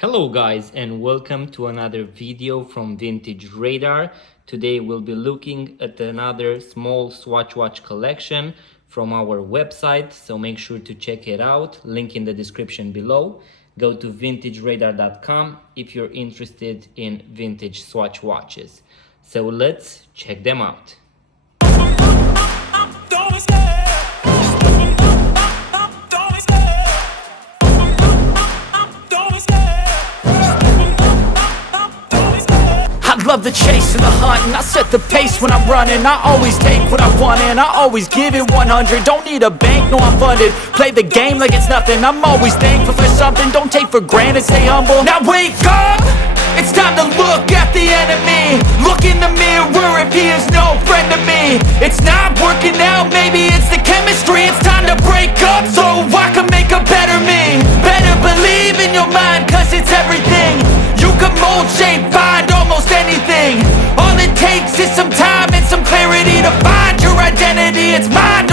Hello guys, and welcome to another video from Vintage Radar. Today we'll be looking at another small Swatch watch collection from our website, so make sure to check it out. Link in the description below. Go to vintageradar.com if you're interested in vintage Swatch watches. So let's check them out. I love the chase and the hunt, and I set the pace when I'm running. I always take what I want and I always give it 100. Don't need a bank, no I'm funded. Play the game like it's nothing. I'm always thankful for something. Don't take for granted, stay humble. Now wake up! It's time to look at the enemy. Look in the mirror if he is no friend to me. It's not working out, maybe it's the chemistry. It's time to break up so I can make a better me. Better believe in your mind, cause it's everything. You can mold, shape, find almost anything. All it takes is some time and some clarity to find your identity. It's mine.